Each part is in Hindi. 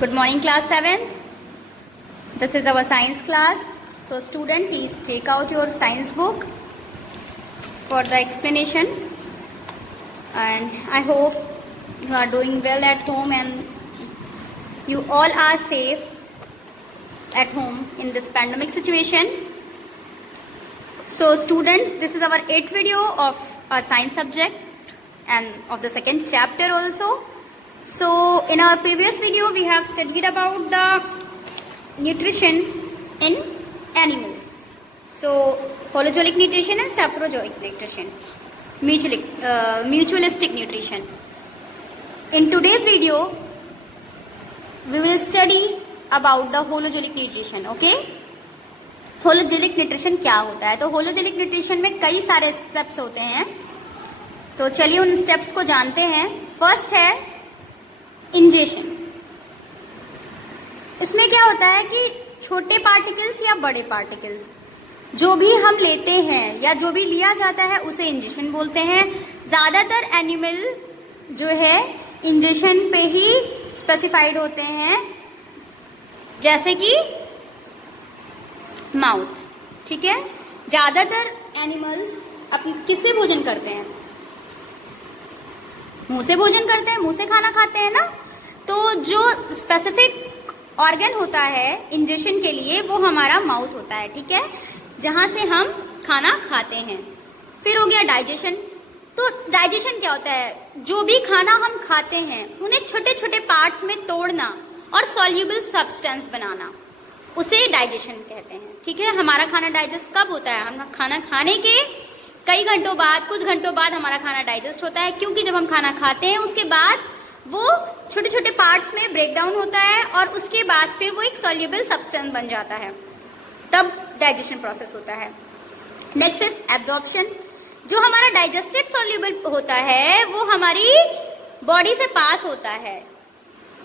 Good morning, class 7th. This is our science class. So student, please take out your science book for the explanation. And I hope you are doing well at home and you all are safe at home in this pandemic situation. So students, this is our 8th video of our science subject and of the second chapter also. So in our previous video we have studied about the nutrition in animals. So holozoic nutrition and saprozoic nutrition, mutualistic nutrition. In today's video we will study about the holozoic nutrition. Okay, holozoic nutrition क्या होता है? तो होलोजेनिक न्यूट्रिशन में कई सारे स्टेप्स होते हैं, तो चलिए उन स्टेप्स को जानते हैं. फर्स्ट है इंजेशन. इसमें क्या होता है कि छोटे पार्टिकल्स या बड़े पार्टिकल्स जो भी हम लेते हैं या जो भी लिया जाता है उसे इंजेशन बोलते हैं. ज़्यादातर एनिमल जो है इंजेशन पे ही स्पेसिफाइड होते हैं, जैसे कि माउथ. ठीक है, ज़्यादातर एनिमल्स अपने किससे भोजन करते हैं? मुंह से भोजन करते हैं, मुंह से खाना खाते हैं ना. तो जो स्पेसिफिक ऑर्गन होता है इंजेशन के लिए वो हमारा माउथ होता है. ठीक है, जहाँ से हम खाना खाते हैं. फिर हो गया डाइजेशन. तो डाइजेशन क्या होता है? जो भी खाना हम खाते हैं उन्हें छोटे छोटे पार्ट्स में तोड़ना और सॉल्युबल सब्सटेंस बनाना, उसे डाइजेशन कहते हैं. ठीक है, हमारा खाना डाइजेस्ट कब होता है? हम खाना खाने के कई घंटों बाद, कुछ घंटों बाद हमारा खाना डाइजेस्ट होता है, क्योंकि जब हम खाना खाते हैं उसके बाद वो छोटे छोटे पार्ट्स में ब्रेक डाउन होता है और उसके बाद फिर वो एक सॉल्युबल सब्सटेंस बन जाता है, तब डाइजेशन प्रोसेस होता है. Next is absorption. जो हमारा डाइजेस्टेड सॉल्युबल होता है वो हमारी बॉडी से पास होता है,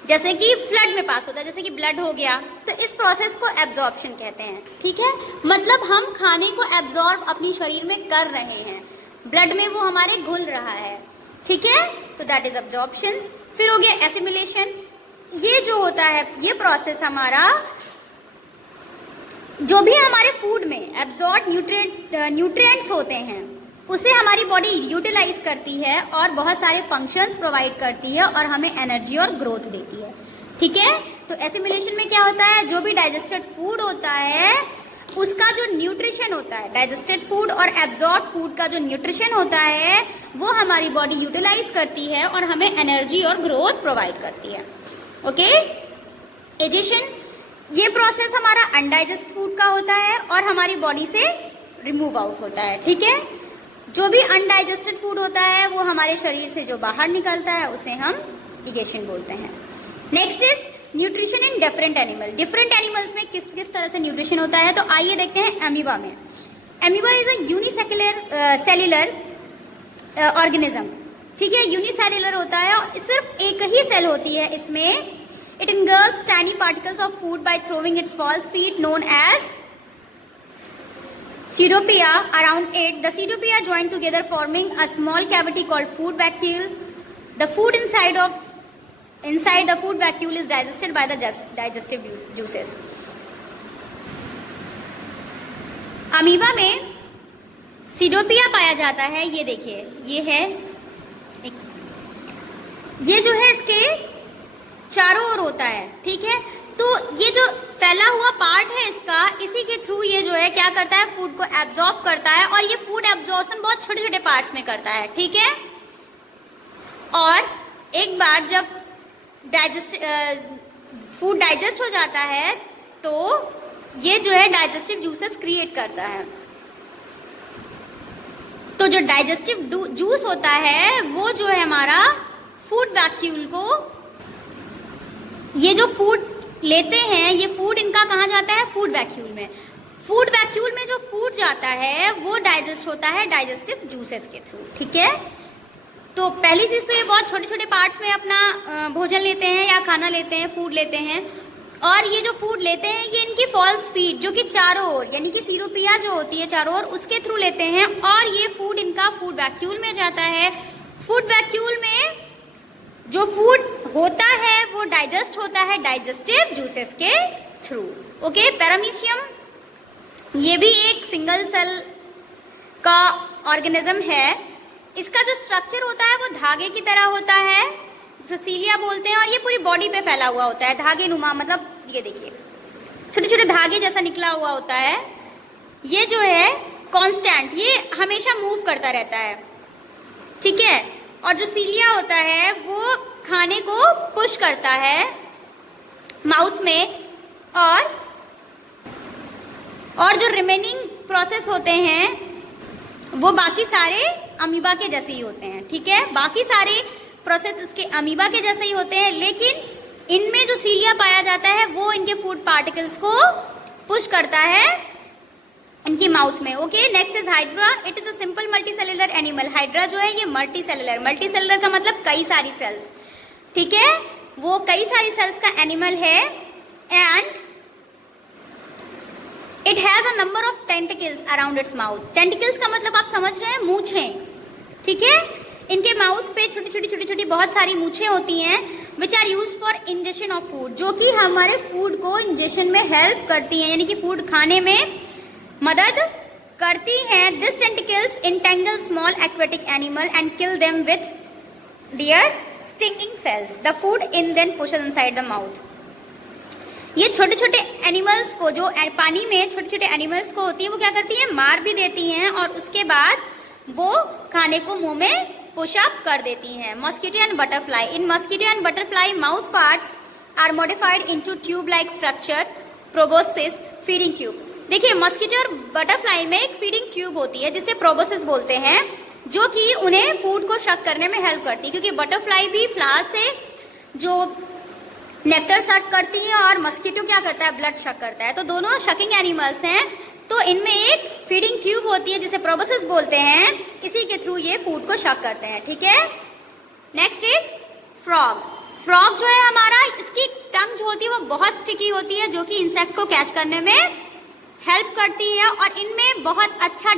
जैसे कि फ्लड में पास होता है, जैसे कि ब्लड हो गया. तो इस प्रोसेस को एब्जॉर्प्शन कहते हैं. ठीक है, मतलब हम खाने को एब्जॉर्ब अपनी शरीर में कर रहे हैं, ब्लड में वो हमारे घुल रहा है. ठीक है, तो दैट इज एब्जॉर्प्शन. फिर हो गया एसिमिलेशन. ये जो होता है, ये प्रोसेस हमारा जो भी हमारे फूड में एब्जॉर्ब न्यूट्रिएंट्स होते हैं उसे हमारी बॉडी यूटिलाइज करती है और बहुत सारे फंक्शंस प्रोवाइड करती है और हमें एनर्जी और ग्रोथ देती है. ठीक है, तो एसिमिलेशन में क्या होता है? जो भी डाइजेस्टेड फूड होता है उसका जो न्यूट्रिशन होता है, डाइजेस्टेड फूड और एब्जॉर्ब फूड का जो न्यूट्रिशन होता है वो हमारी बॉडी यूटिलाइज करती है और हमें एनर्जी और ग्रोथ प्रोवाइड करती है. ओके, एजेशन. ये प्रोसेस हमारा अनडाइजेस्ट फूड का होता है और हमारी बॉडी से रिमूव आउट होता है. ठीक है, जो भी अनडाइजेस्टेड फूड होता है वो हमारे शरीर से जो बाहर निकलता है उसे हम इगेशन बोलते हैं. Next is nutrition in different animal. Different animals में किस किस तरह से न्यूट्रिशन होता है, तो आइए देखते हैं एमीबा में. Amoeba is a unicellular organism. ठीक है, यूनिसेल्युलर होता है और सिर्फ एक ही सेल होती है इसमें. It engulfs tiny particles of food by throwing its false feet known as pseudopodia around it. The pseudopodia join together forming a small cavity called food vacuole. The food inside the food vacuole is digested by the digestive juices. Amoeba में सीडोपिया पाया जाता है. ये देखिए, ये है, ये जो है इसके चारों ओर होता है. ठीक है, तो ये जो फैला हुआ पार्ट है इसका, इसी के थ्रू ये जो है क्या करता है? फूड को एब्जॉर्ब करता है और ये फूड एब्जॉर्प्शन बहुत छोटे छोटे पार्ट्स में करता है. ठीक है, और एक बार जब फूड डाइजेस्ट हो जाता है तो ये जो है डाइजेस्टिव जूसेस क्रिएट करता है. तो जो डाइजेस्टिव जूस होता है वो जो है हमारा फूड वैक्यूल को, ये जो फूड लेते हैं ये फूड इनका कहाँ जाता है? फूड वैक्यूल में. फूड वैक्यूल में जो फूड जाता है वो डाइजेस्ट होता है डाइजेस्टिव जूसेस के थ्रू. ठीक है, तो पहली चीज तो ये बहुत छोटे छोटे पार्ट्स में अपना भोजन लेते हैं या खाना लेते हैं, फूड लेते हैं. और ये जो फूड लेते हैं ये इनकी फॉल्स फीट जो कि चारों ओर, यानी कि सीरोपिया जो होती है चारों ओर, उसके थ्रू लेते हैं और ये फूड इनका फूड वैक्यूल में जाता है. फूड वैक्यूल में जो फूड होता है वो डाइजेस्ट होता है डाइजेस्टिव जूसेस के थ्रू। ओके, पैरामीशियम ये भी एक सिंगल सेल का ऑर्गेनिज्म है। इसका जो स्ट्रक्चर होता है वो धागे की तरह होता है, जिसे सीलिया बोलते हैं, और ये पूरी बॉडी पे फैला हुआ होता है, धागे नुमा, मतलब ये देखिए छोटे छोटे धागे जैसा निकला हुआ होता है। ये जो है कांस्टेंट, ये हमेशा मूव करता रहता है, ठीक है। और जो सीलिया होता है वो खाने को पुश करता है माउथ में, और जो रिमेनिंग प्रोसेस होते हैं वो बाकी सारे अमीबा के जैसे ही होते हैं, ठीक है। बाकी सारे प्रोसेस इसके अमीबा के जैसे ही होते हैं, लेकिन इनमें जो सीलिया पाया जाता है वो इनके फूड पार्टिकल्स को पुश करता है इनकी माउथ में। Okay, next is hydra. It is a simple multicellular animal. Hydra जो है ये मल्टीसेलुलर, मल्टीसेलुलर का मतलब कई सारी सेल्स, ठीक है, वो कई सारी सेल्स का एनिमल है। And it has a number of tentacles around its mouth. Tentacles का मतलब आप समझ रहे हैं, मूछें, ठीक है। इनके माउथ पे छोटी छोटी बहुत सारी मूछें होती हैं, which are use for injection of food, जो कि हमारे फूड को इंजेक्शन में हेल्प करती हैं, यानी कि फूड खाने में मदद करती हैं। This tentacles entangle small aquatic animal and kill them with their stinging cells. The food in then pushes inside the mouth. ये छोटे छोटे एनिमल्स को, जो पानी में छोटे छोटे एनिमल्स को होती है, वो क्या करती हैं, मार भी देती हैं, और उसके बाद वो खाने को मुंह में पुश अप कर देती हैं। Mosquito and butterfly. In mosquito and butterfly mouth parts are modified into tube like structure, proboscis, feeding tube. देखिए, मॉस्किटो और बटरफ्लाई में एक फीडिंग ट्यूब होती है जिसे प्रोबोसिस बोलते हैं, जो कि उन्हें फूड को शक करने में हेल्प करती है, क्योंकि बटरफ्लाई भी फ्लावर से जो नेक्टर सक करती है और मस्कीटो क्या करता है, ब्लड शक करता है। तो दोनों शकिंग एनिमल्स हैं, तो इनमें एक फीडिंग ट्यूब होती है जिसे प्रोबोसिस बोलते हैं, इसी के थ्रू ये फूड को शक करते हैं, ठीक है। Next is frog. फ्रॉग जो है हमारा, इसकी टंग जो होती है वो बहुत स्टिकी होती है, जो कि इंसेक्ट को कैच करने में हेल्प करती है, और इनमें बहुत अच्छा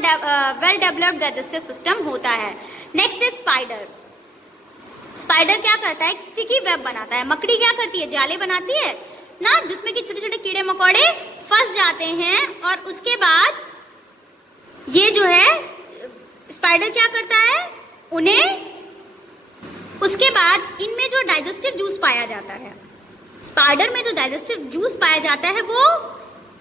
वेल डेवलप्ड डाइजेस्टिव सिस्टम होता है। Next is spider. स्पाइडर क्या करता है, एक स्टिकी वेब बनाता है। मकड़ी क्या करती है, जाले बनाती है ना, जिसमें कि छोटे छोटे कीड़े मकोड़े फंस जाते हैं, और उसके बाद ये जो है स्पाइडर क्या करता है, उन्हें उसके बाद इनमें जो डाइजेस्टिव जूस पाया जाता है, स्पाइडर में जो डाइजेस्टिव जूस पाया जाता है, वो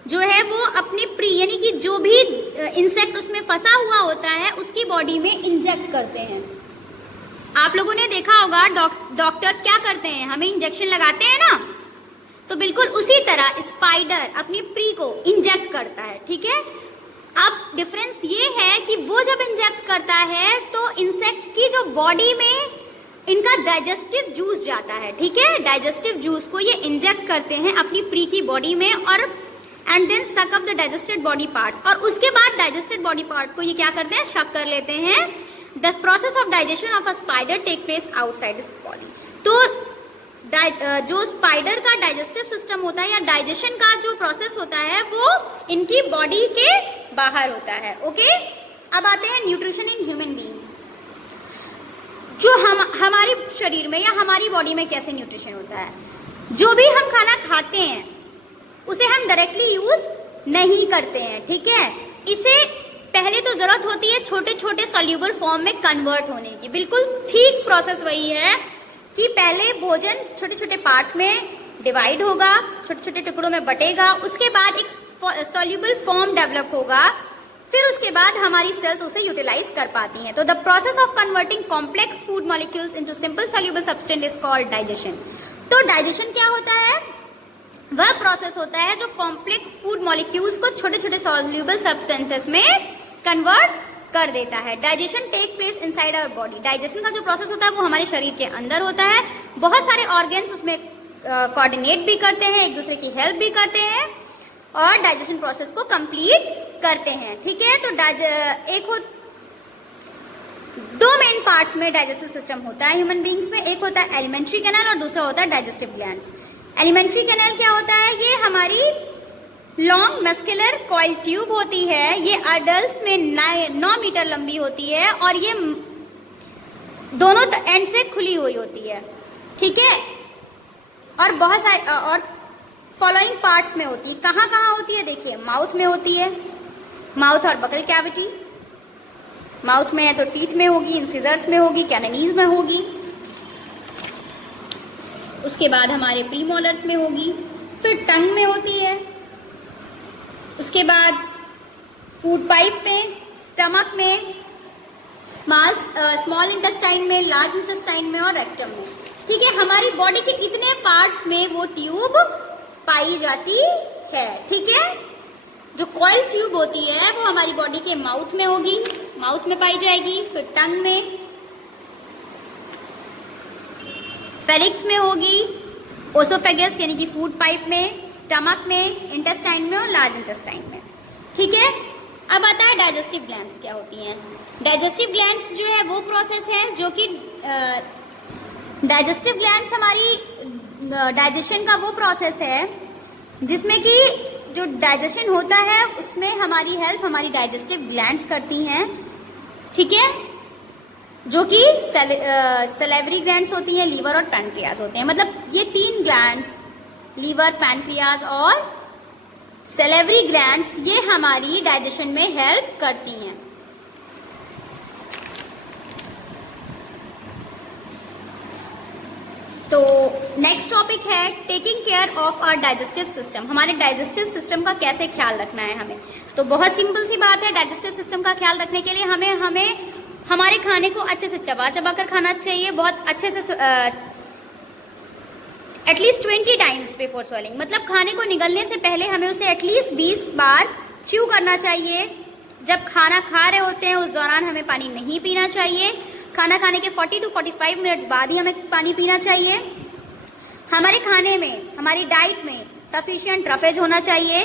जो है वो अपनी प्री, यानी कि जो भी इंसेक्ट उसमें फंसा हुआ होता है उसकी बॉडी में इंजेक्ट करते हैं। आप लोगों ने देखा होगा डॉक्टर्स क्या करते हैं, हमें इंजेक्शन लगाते हैं ना, तो बिल्कुल उसी तरह स्पाइडर अपनी प्री को इंजेक्ट करता है, ठीक है। अब डिफरेंस ये है कि वो जब इंजेक्ट करता है तो इंसेक्ट की जो बॉडी में इनका डाइजेस्टिव जूस जाता है, ठीक है। डाइजेस्टिव जूस को ये इंजेक्ट करते हैं अपनी प्री की बॉडी में, और एंड देन सक up the digested body parts, और उसके बाद डाइजेस्टेड बॉडी पार्ट को ये क्या करते हैं, शक कर लेते हैं। The process of digestion of a spider take place outside its body. तो जो स्पाइडर का डाइजेस्टिव सिस्टम होता है या डाइजेशन का जो प्रोसेस होता है वो इनकी बॉडी के बाहर होता है, ओके। अब आते हैं न्यूट्रिशन इन ह्यूमन बीइंग। जो हमारी शरीर में या हमारी बॉडी में कैसे न्यूट्रिशन होता है, जो भी हम खाना खाते हैं उसे हम डायरेक्टली यूज नहीं करते हैं, ठीक है। इसे पहले तो जरूरत होती है छोटे छोटे सॉल्यूबल फॉर्म में कन्वर्ट होने की। बिल्कुल ठीक प्रोसेस वही है कि पहले भोजन छोटे छोटे पार्ट्स में डिवाइड होगा, छोटे छोटे टुकड़ों में बटेगा, उसके बाद एक सॉल्यूबल फॉर्म डेवलप होगा, फिर उसके बाद हमारी सेल्स उसे यूटिलाइज कर पाती हैं। तो the process of converting complex food molecules into simple soluble substance is called digestion. तो डाइजेशन क्या होता है, वह प्रोसेस होता है जो कॉम्प्लेक्स फूड मॉलिक्यूल्स को छोटे छोटे सॉल्यूबल सब्सटेंसेस में कन्वर्ट कर देता है। Digestion take place inside our body. Digestion का जो प्रोसेस होता है वो हमारे शरीर के अंदर होता है। बहुत सारे ऑर्गन्स उसमें कोऑर्डिनेट भी करते हैं, एक दूसरे की हेल्प भी करते हैं और डाइजेशन प्रोसेस को कंप्लीट करते हैं, ठीक है। तो दो मेन पार्ट्स में डाइजेस्टिव सिस्टम होता है ह्यूमन बींग्स में। एक होता है एलिमेंट्री कैनाल और दूसरा होता है डाइजेस्टिव ग्लैंड्स। एलिमेंट्री कैनाल क्या होता है, ये हमारी लॉन्ग मस्कुलर कॉइल ट्यूब होती है। ये अडल्ट में 9 मीटर लंबी होती है और ये दोनों एंड से खुली हुई होती है, ठीक है। और बहुत सारे और फॉलोइंग पार्ट्स में होती है। कहाँ कहाँ होती है देखिए, माउथ में होती है, माउथ और बकल कैविटी। माउथ में है तो टीथ में होगी, इंसिजर्स में होगी, कैननीज में होगी, उसके बाद हमारे प्रीमोलर्स में होगी, फिर टंग में होती है, उसके बाद फूड पाइप में, स्टमक में, स्मॉल इंटेस्टाइन में, लार्ज इंटेस्टाइन में और रेक्टम में। ठीक है, हमारी बॉडी के इतने पार्ट्स में वो ट्यूब पाई जाती है। ठीक है, जो कॉइल ट्यूब होती है वो हमारी बॉडी के माउथ में होगी, माउथ में पाई जाएगी, फिर टंग में, फेरिक्स में होगी, ओसोफेगस यानी कि फूड पाइप में, स्टमक में, इंटेस्टाइन में और लार्ज इंटेस्टाइन में। ठीक है, अब आता है डाइजेस्टिव ग्लैंड्स क्या होती हैं। डाइजेस्टिव ग्लैंड्स जो है वो प्रोसेस है जो कि डाइजेस्टिव ग्लैंड्स हमारी डाइजेशन का वो प्रोसेस है जिसमें कि जो डाइजेशन होता है उसमें हमारी हेल्प हमारी डाइजेस्टिव ग्लैंड्स करती हैं। ठीक है, जो कि सलेवरी ग्लैंड्स होती हैं, लीवर और पैनक्रियाज होते हैं। मतलब ये तीन ग्लैंड्स, लीवर, पैनक्रियाज और सलेवरी ग्लैंड्स, ये हमारी डाइजेशन में हेल्प करती हैं। तो नेक्स्ट टॉपिक है taking care of our digestive system. हमारे डाइजेस्टिव सिस्टम का कैसे ख्याल रखना है हमें। तो बहुत सिंपल सी बात है, डाइजेस्टिव सिस्टम का ख्याल रखने के लिए हमें हमारे खाने को अच्छे से चबा चबा कर खाना चाहिए, बहुत अच्छे से एटलीस्ट 20 टाइम्स बिफोर स्वेलिंग। मतलब खाने को निगलने से पहले हमें उसे एटलीस्ट 20 बार च्यू करना चाहिए। जब खाना खा रहे होते हैं उस दौरान हमें पानी नहीं पीना चाहिए। खाना खाने के 40 to 45 मिनट्स बाद ही हमें पानी पीना चाहिए। हमारे खाने में, हमारी डाइट में सफिशिएंट रफेज होना चाहिए।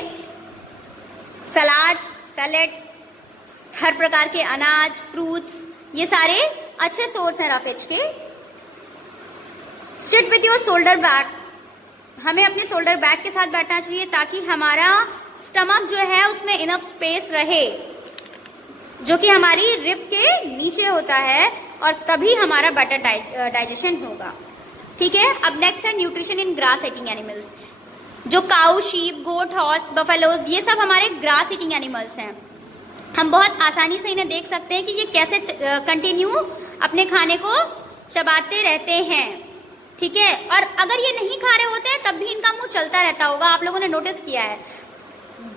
सलाद, सैलेड, हर प्रकार के अनाज, फ्रूट्स, ये सारे अच्छे सोर्स हैं रफेज के। Sit with your shoulder back, हमें अपने शोल्डर बैक के साथ बैठना चाहिए ताकि हमारा स्टमक जो है उसमें इनफ स्पेस रहे, जो कि हमारी रिब के नीचे होता है, और तभी हमारा बेटर डाइजेशन होगा। ठीक है, अब नेक्स्ट है nutrition in grass eating animals. जो काऊ, शीप, गोट, हॉर्स, बफेलोज, ये सब हमारे ग्रास ईटिंग एनिमल्स हैं। हम बहुत आसानी से इन्हें देख सकते हैं कि ये कैसे कंटिन्यू अपने खाने को चबाते रहते हैं। ठीक है, और अगर ये नहीं खा रहे होते हैं तब भी इनका मुंह चलता रहता होगा, आप लोगों ने नोटिस किया है।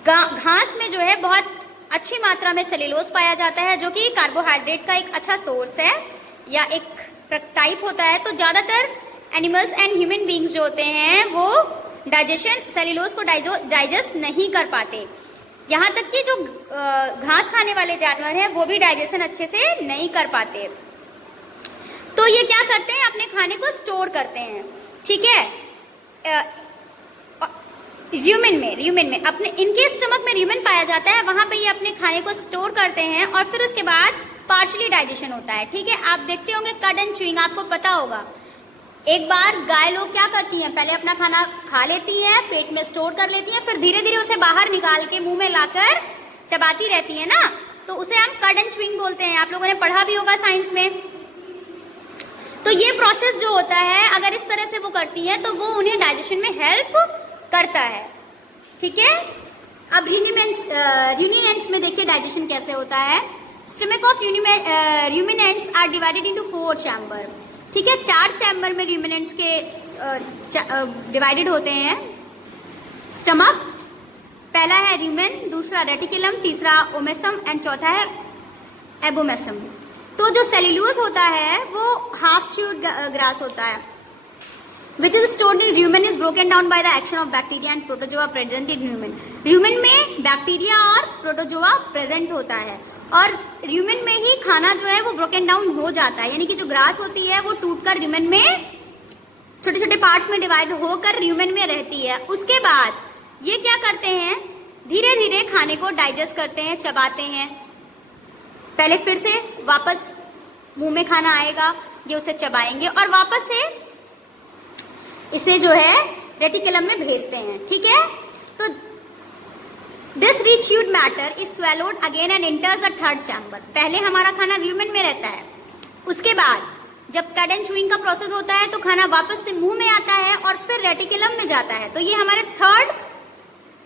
घास में जो है बहुत अच्छी मात्रा में सेल्यूलोज पाया जाता है, जो कि कार्बोहाइड्रेट का एक अच्छा सोर्स है या एक टाइप होता है। तो ज़्यादातर एनिमल्स एंड ह्यूमन बींग्स जो होते हैं वो डाइजेशन, सेल्यूलोज को डाइजेस्ट नहीं कर पाते। यहाँ तक कि जो घास खाने वाले जानवर हैं वो भी डाइजेशन अच्छे से नहीं कर पाते। तो ये क्या करते हैं, अपने खाने को स्टोर करते हैं। ठीक है, र्यूमेन में अपने इनके स्टमक में र्यूमेन पाया जाता है, वहां पे ये अपने खाने को स्टोर करते हैं और फिर उसके बाद पार्शियली डाइजेशन होता है। ठीक है, आप देखते होंगे कट एंड च्यूइंग, आपको पता होगा। एक बार गाय लोग क्या करती हैं, पहले अपना खाना खा लेती हैं, पेट में स्टोर कर लेती हैं, फिर धीरे धीरे उसे बाहर निकाल के मुंह में लाकर चबाती रहती है ना, तो उसे हम कट एंड च्यूइंग बोलते हैं। आप लोगों ने पढ़ा भी होगा साइंस में। तो ये प्रोसेस जो होता है, अगर इस तरह से वो करती है तो वो उन्हें डाइजेशन में हेल्प करता है। ठीक है, अब ruminants में देखिए डाइजेशन कैसे होता है। Stomach of ruminants are divided into 4 chamber. ठीक है, 4 चैम्बर में ruminants के डिवाइडेड होते हैं स्टमक। पहला है rumen, दूसरा रेटिकुलम, तीसरा ओमेसम एंड चौथा है एबोमेसम। तो जो सेल्यूलोज होता है वो हाफ च्यूड ग्रास होता है, which is stored in rumen is broken down by the action of bacteria and protozoa present in rumen। rumen में बैक्टीरिया और प्रोटोजोआ प्रेजेंट होता है और rumen में ही खाना जो है वो broken down हो जाता है, यानी कि जो ग्रास होती है वो टूटकर rumen में छोटे छोटे पार्ट्स में डिवाइड होकर rumen में रहती है। उसके बाद ये क्या करते हैं, धीरे धीरे खाने को डाइजेस्ट करते हैं, चबाते हैं। पहले फिर से वापस मुंह में खाना आएगा, ये उसे चबाएंगे और वापस से इसे जो है रेटिकुलम में भेजते हैं। ठीक है, तो this rich chewed matter is swallowed again and enters the third chamber. पहले हमारा खाना र्यूमेन में रहता है, उसके बाद जब कट एंड च्यूइंग का प्रोसेस होता है तो खाना वापस से मुंह में आता है और फिर रेटिकुलम में जाता है। तो ये हमारे थर्ड,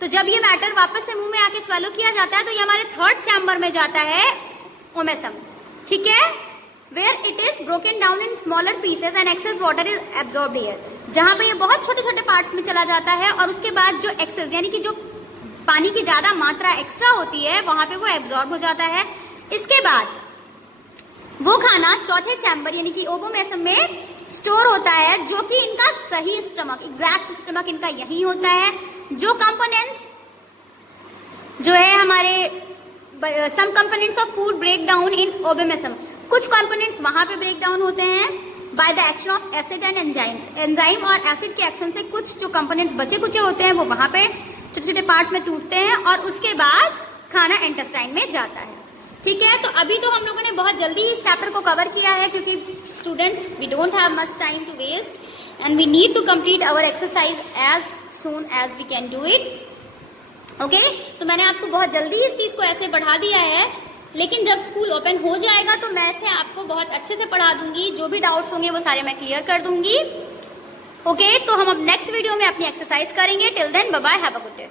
तो जब ये मैटर वापस से मुंह में आके स्वेलो किया जाता है तो ये हमारे थर्ड चैम्बर में जाता है, ओमेसम, ठीक है, where it is broken down in smaller pieces and excess water is absorbed here, जहां पे ये बहुत छोटे छोटे पार्ट्स में चला जाता है और उसके बाद जो एक्सेस यानी कि जो पानी की ज्यादा मात्रा एक्स्ट्रा होती है वहां पे वो एब्जॉर्ब हो जाता है। इसके बाद वो खाना चौथे चैम्बर यानी कि ओबोमेसम में स्टोर होता है, जो कि इनका सही स्टमक, एग्जैक्ट स्टमक इनका यही होता है। जो कंपोनेंट्स जो है हमारे some components of food break down in abomasum, कुछ कंपोनेंट्स वहां पे ब्रेक डाउन होते हैं by the action of acid and enzymes, enzyme और एसिड के एक्शन से कुछ जो कंपोनेंट्स बचे कुचे होते हैं वो वहां पे छोटे छोटे पार्ट्स में टूटते हैं और उसके बाद खाना इंटेस्टाइन में जाता है, ठीक है। तो अभी तो हम लोगों ने बहुत जल्दी इस चैप्टर को कवर किया है क्योंकि students we don't have much time to waste and we need to complete our exercise as soon as we can do it, okay. तो मैंने आपको बहुत जल्दी इस चीज को ऐसे बढ़ा दिया है, लेकिन जब स्कूल ओपन हो जाएगा तो मैं इसे आपको बहुत अच्छे से पढ़ा दूंगी, जो भी डाउट्स होंगे वो सारे मैं क्लियर कर दूंगी, ओके। तो हम अब नेक्स्ट वीडियो में अपनी एक्सरसाइज करेंगे। Till then bye bye, have a good day.